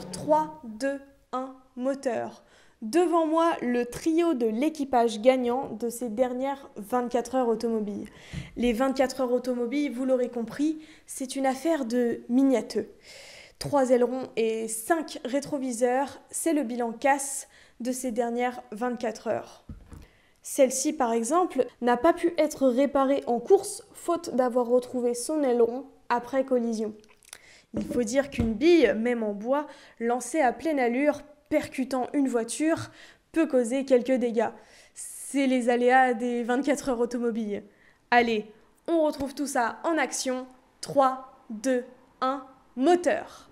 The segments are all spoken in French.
sur 3, 2, 1, moteur. Devant moi, le trio de l'équipage gagnant de ces dernières 24 heures automobiles. Les 24 heures automobiles, vous l'aurez compris, c'est une affaire de miniateux. 3 ailerons et 5 rétroviseurs, c'est le bilan casse de ces dernières 24 heures. Celle-ci, par exemple, n'a pas pu être réparée en course, faute d'avoir retrouvé son aileron après collision. Il faut dire qu'une bille, même en bois, lancée à pleine allure, percutant une voiture, peut causer quelques dégâts. C'est les aléas des 24 heures automobiles. Allez, on retrouve tout ça en action. 3, 2, 1, moteur!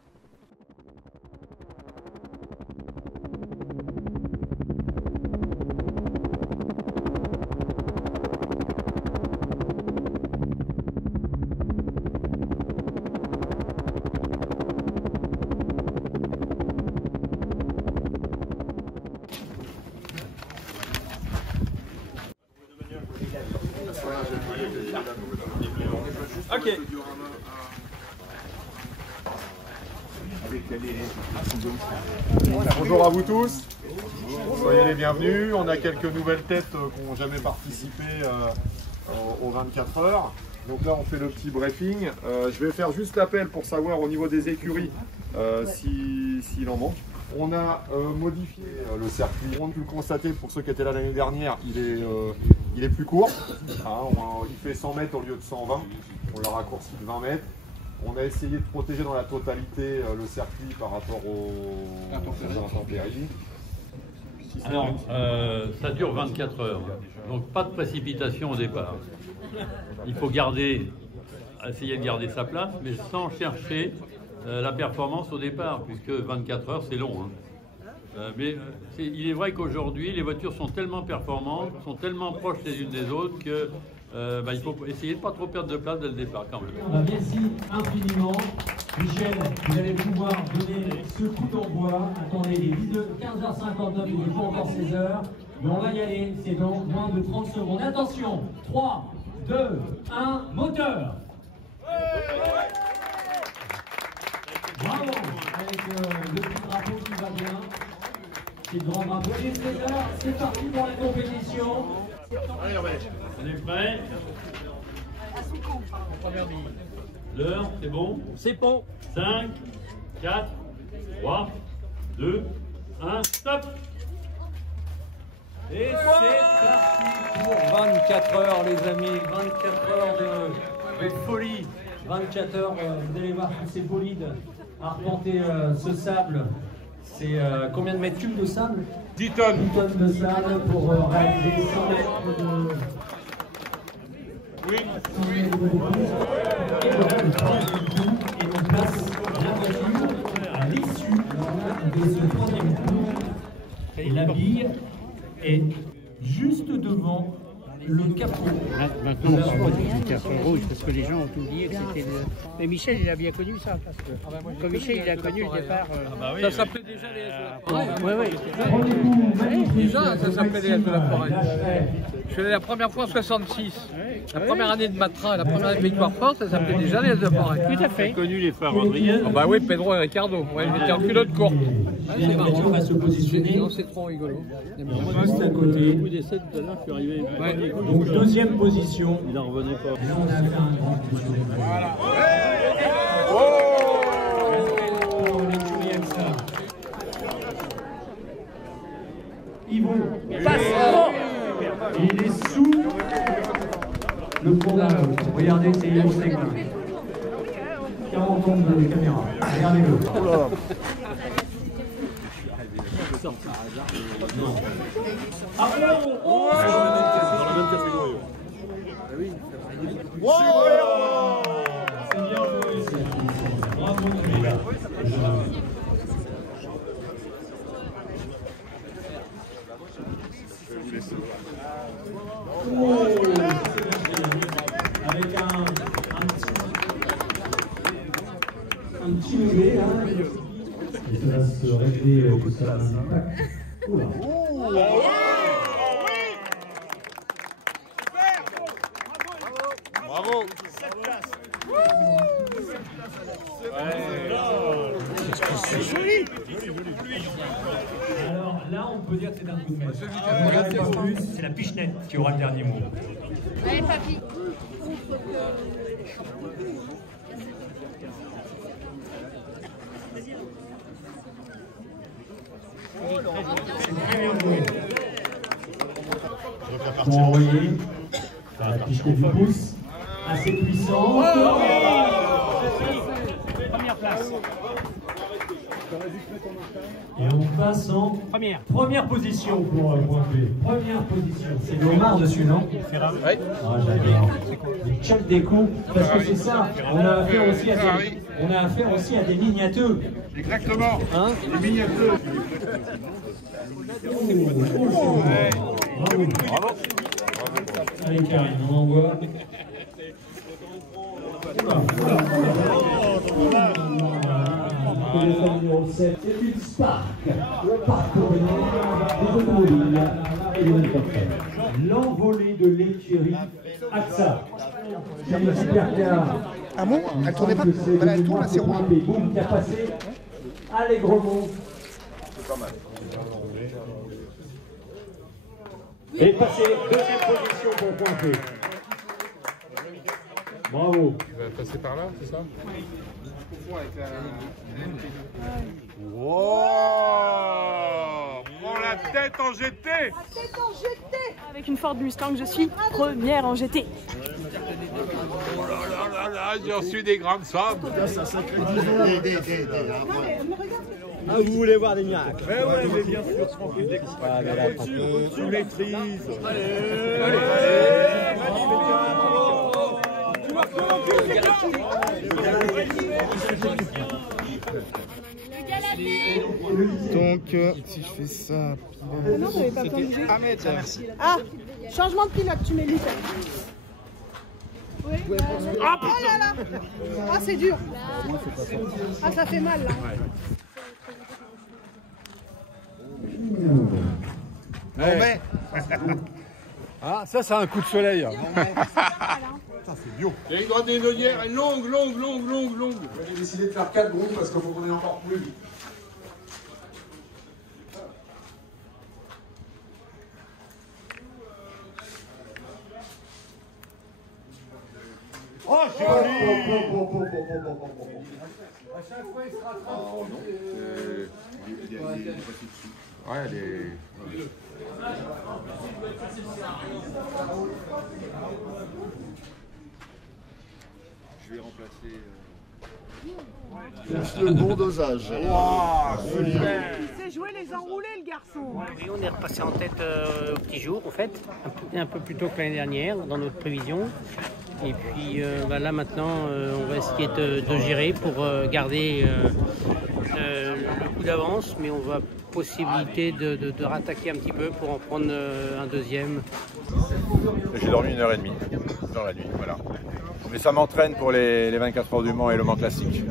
Ok. Bonjour à vous tous, soyez les bienvenus. On a quelques nouvelles têtes qui n'ont jamais participé aux 24 heures. Donc là on fait le petit briefing. Je vais faire juste l'appel pour savoir au niveau des écuries s'il en manque. On a modifié le circuit. On a pu le constater pour ceux qui étaient là l'année dernière, il est plus court. Il fait 100 mètres au lieu de 120. On l'a raccourci de 20 mètres. On a essayé de protéger dans la totalité le circuit par rapport aux intempéries. Alors, ça dure 24 heures, donc pas de précipitation au départ. Il faut essayer de garder sa place, mais sans chercher la performance au départ, puisque 24 heures c'est long. Mais il est vrai qu'aujourd'hui, les voitures sont tellement performantes, sont tellement proches les unes des autres que il faut essayer de ne pas trop perdre de place dès le départ quand même. Merci infiniment. Michel, vous allez pouvoir donner ce coup d'envoi. Attendez, il est 15h59, il est pas encore 16h. Mais on va y aller, c'est dans moins de 30 secondes. Attention, 3, 2, 1, moteur. Bravo, avec le petit drapeau qui va bien. C'est le grand drapeau. Il est 16h, c'est parti pour la compétition. Allez, on est prêt. L'heure, c'est bon? C'est bon. 5, 4, 3, 2, 1, stop! Et c'est parti pour 24 heures, les amis. 24 heures de folie. 24 heures, vous allez voir tous ces bolides arpenter ce sable. C'est combien de mètres cubes de sable? 10 tonnes. 10 tonnes de sable pour réaliser 100 mètres de... Oui. Et on place la voiture à l'issue de ce troisième tour. Et la bille est juste devant le capot. Maintenant, on se voit du café rouge parce que les gens ont oublié que c'était le... Mais Michel, il a bien connu ça. Parce que comme Michel, il a connu le départ... Ça s'appelait déjà les forêts. Oui. Déjà, ça s'appelait les de la forêt. Je suis allé la première fois en 66. La première année de Matra, la première année de Victoire Forte, ça s'appelait déjà les de la forêt. Tout à fait. Connu les frères Rodriguez. Ah bah oui, Pedro et Ricardo. Ouais, j'étais en culotte courte. La voiture va se positionner C'est trop rigolo. juste à côté. Au bout des 7 tout à l'heure, je suis arrivé. Ouais. Donc deuxième position. Il n'en revenait pas. Là, on a fait un grand coup sur les Voilà. Yvo passe. Il est sous le pont d'un autre. Regardez, c'est Yvo Segma. 40 ans de caméra. Regardez-le. Ah oh, Dans la même catégorie. c'est bien joué, c'est bravo. Avec un petit levé là. Et ça va se régler tout ça. Oula. Bravo. C'est joli. là, on peut dire que c'est un coup de maître. C'est la pichenette qui aura le dernier mot. Allez, papy. Très bien joué. Pour envoyer la pichenette du pouce, assez puissante. Première place. Et on passe en première position pour point P. Première position. C'est Omar dessus, non? Oui. Ah, j'adore. Il choque des coups. Parce que c'est ça. On a affaire aussi à des miniateux. Exactement. Hein? Les miniateux. Bravo. Allez, Karine, on envoie. Numéro 7, c'est une Spark, le parcours des automobiles et des hélicoptères. L'envolée de l'écurie AXA. C'est une supercar. Ah bon? Elle tournait pas? Voilà, elle tourne là, c'est rond. Boum, qui a passé allègrement. C'est pas mal. Et passé deuxième position pour point P. Bravo. Tu vas passer par là, c'est ça? Wow! Prends la tête en GT! La tête en GT! Avec une Ford Mustang, je suis première en GT. Oh là là là là, j'ai reçu des grandes femmes! C'est un sacré Ah, vous voulez voir des miracles? Mais ouais, mais bien sûr, tranquille. Tu maîtrises. Donc, si je fais ça... Non, t'avais pas besoin de bouger. Ah, mais tiens, merci. Ah, changement de pilote, tu mets lui. Oui. Ah, là là. Ah, c'est dur. Ah, ça fait mal là. Ouais. Ah, ça, c'est un coup de soleil. Ça, c'est bio. Il y a une grande énonnière, longue. J'ai décidé de faire 4 groupes parce qu'il faut qu'on aille encore plus vite. Oh, joli! À chaque fois, il se rattrape. Oh non, ouais, elle est... Je vais remplacer... Le bon dosage. Wow, super! Il sait jouer les enroulés, le garçon. Oui, on est repassé en tête au petit jour, en fait, un peu plus tôt que l'année dernière, dans notre prévision. Et puis là maintenant, on va essayer de gérer pour garder le coup d'avance, mais on va possibilité de rattaquer un petit peu pour en prendre un deuxième. J'ai dormi 1h30. 1h30, voilà. Mais ça m'entraîne pour les 24 heures du Mans et le Mans classique.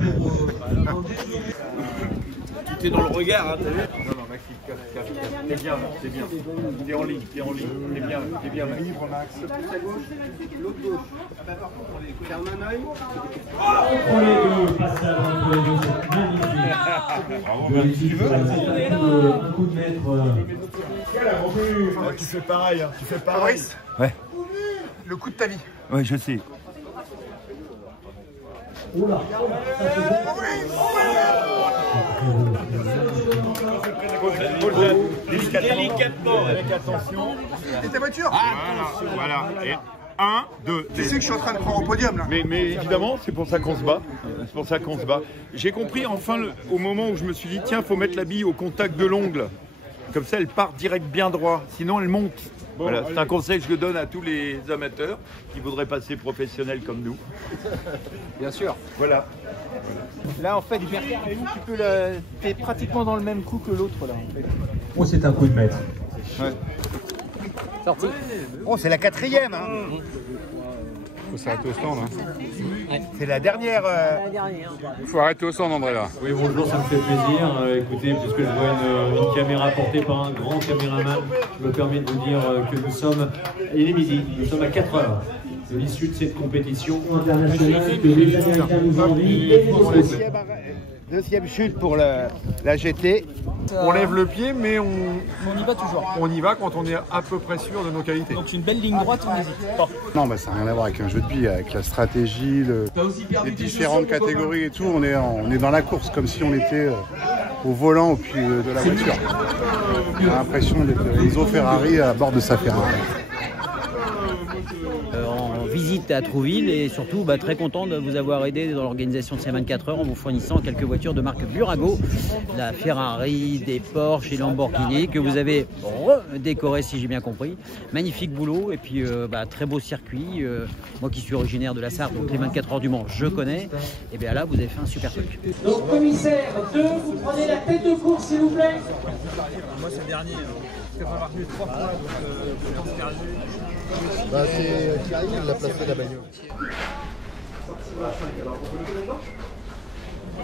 Tout est dans le regard, hein, t'as vu? Non, Maxime, t'es bien. T'es en ligne, t'es bien, Maxime. Libre, Max. L'autre gauche. Ferme un œil. Entre les deux, passage entre les deux, c'est magnifique. Tu veux? Un coup de maître. Tu fais pareil, hein. Maurice, Ouais. le coup de ta vie. Ouais, je sais. Oula, ça c'est Délicatement, avec attention. Et ta voiture? Voilà. Et 1, 2. Tu sais que je suis en train de prendre au podium là. Mais évidemment, c'est pour ça qu'on se bat. J'ai compris enfin au moment où je me suis dit, tiens, faut mettre la bille au contact de l'ongle. Comme ça, elle part direct bien droit. Sinon, elle monte. Voilà, c'est un conseil que je donne à tous les amateurs qui voudraient passer professionnels comme nous. Bien sûr. Voilà. Là, en fait, t'es pratiquement dans le même coup que l'autre là. En fait. Oh, c'est un coup de maître. Ouais. Sorti. Oh, c'est la 4e. Hein. Faut s'arrêter au stand. Hein. C'est la dernière. Faut arrêter au stand, André, là. Oui, bonjour, ça me fait plaisir. Écoutez, puisque je vois une caméra portée par un grand caméraman, je me permets de vous dire que nous sommes, il est midi, nous sommes à 4 heures de l'issue de cette compétition internationale que les Américains nous envient et les Européens. Deuxième chute pour la GT. On lève le pied, mais on y va toujours. On y va quand on est à peu près sûr de nos qualités. Donc une belle ligne droite, on n'hésite pas. Non, bah, ça n'a rien à voir avec un jeu de billes, avec la stratégie, les différentes catégories et tout. On est dans la course, comme si on était au volant au pied de la voiture. On a l'impression d'être Enzo Ferrari à bord de sa Ferrari. En visite à Trouville et surtout très content de vous avoir aidé dans l'organisation de ces 24 heures en vous fournissant quelques voitures de marque Burago, la Ferrari, des Porsche et Lamborghini que vous avez redécoré si j'ai bien compris. Magnifique boulot et puis très beau circuit. Moi qui suis originaire de la Sarthe, donc les 24 heures du Mans je connais, et bien là vous avez fait un super truc. Donc commissaire 2, vous prenez la tête de course s'il vous plaît. Moi c'est le dernier, je suis pas venu 3 fois, donc je pense qu'il c'est Thierry qui l'a placé la bagnole. On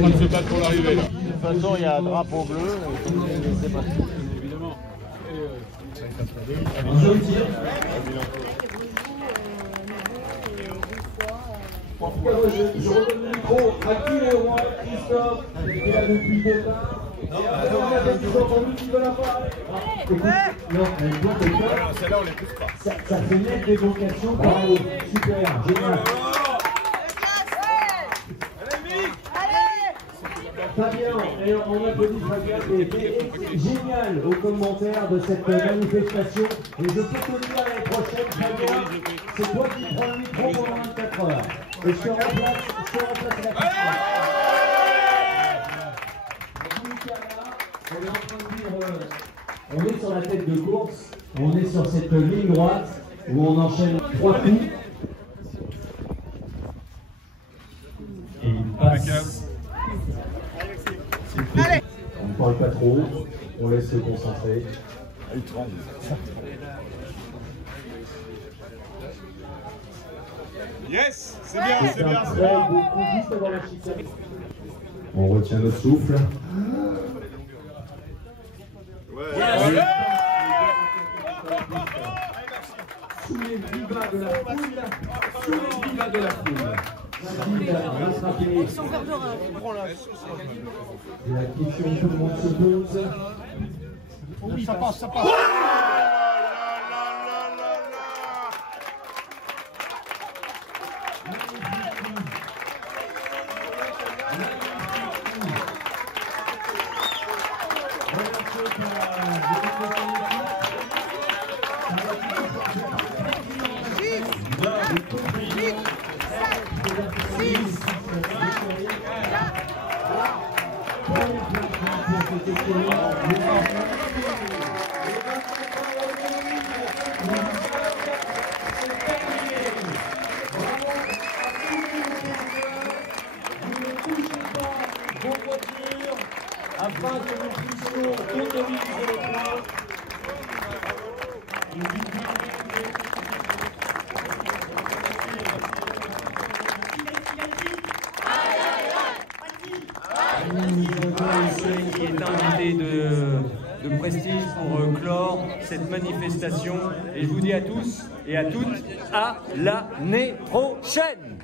va se battre pour l'arrivée. De toute façon, il y a un drapeau bleu. Évidemment. Je redonne le micro à qui est au moins Christophe, qui est là depuis le départ. Non, on a des entendu qui veulent la part. Non, elle doit être là. Celle-là, on les pousse pas. Ça fait naître des vocations. Bravo, super, génial. Fabien, et on applaudit Fabien qui est génial au commentaire de cette manifestation. Et je peux te dire l'année prochaine, Fabien, c'est toi qui prends le micro pendant 24 heures. Et je te remplace la question. On est en train de dire, on est sur la tête de course, on est sur cette ligne droite où on enchaîne 3 coups. Et il passe. Allez. On ne parle pas trop, on laisse se concentrer. Yes, c'est bien, c'est bien. Juste avant la chicane. On retient notre souffle. Sous les vivas de la foule, sous les vivas de la foule. Facile à rattraper. Et la question que tout le monde se pose. Ça passe, ça passe. Afin que nous puissions comptabiliser les points. Qui est invité de prestige pour clore cette manifestation. Et je vous dis à tous et à toutes, à l'année prochaine.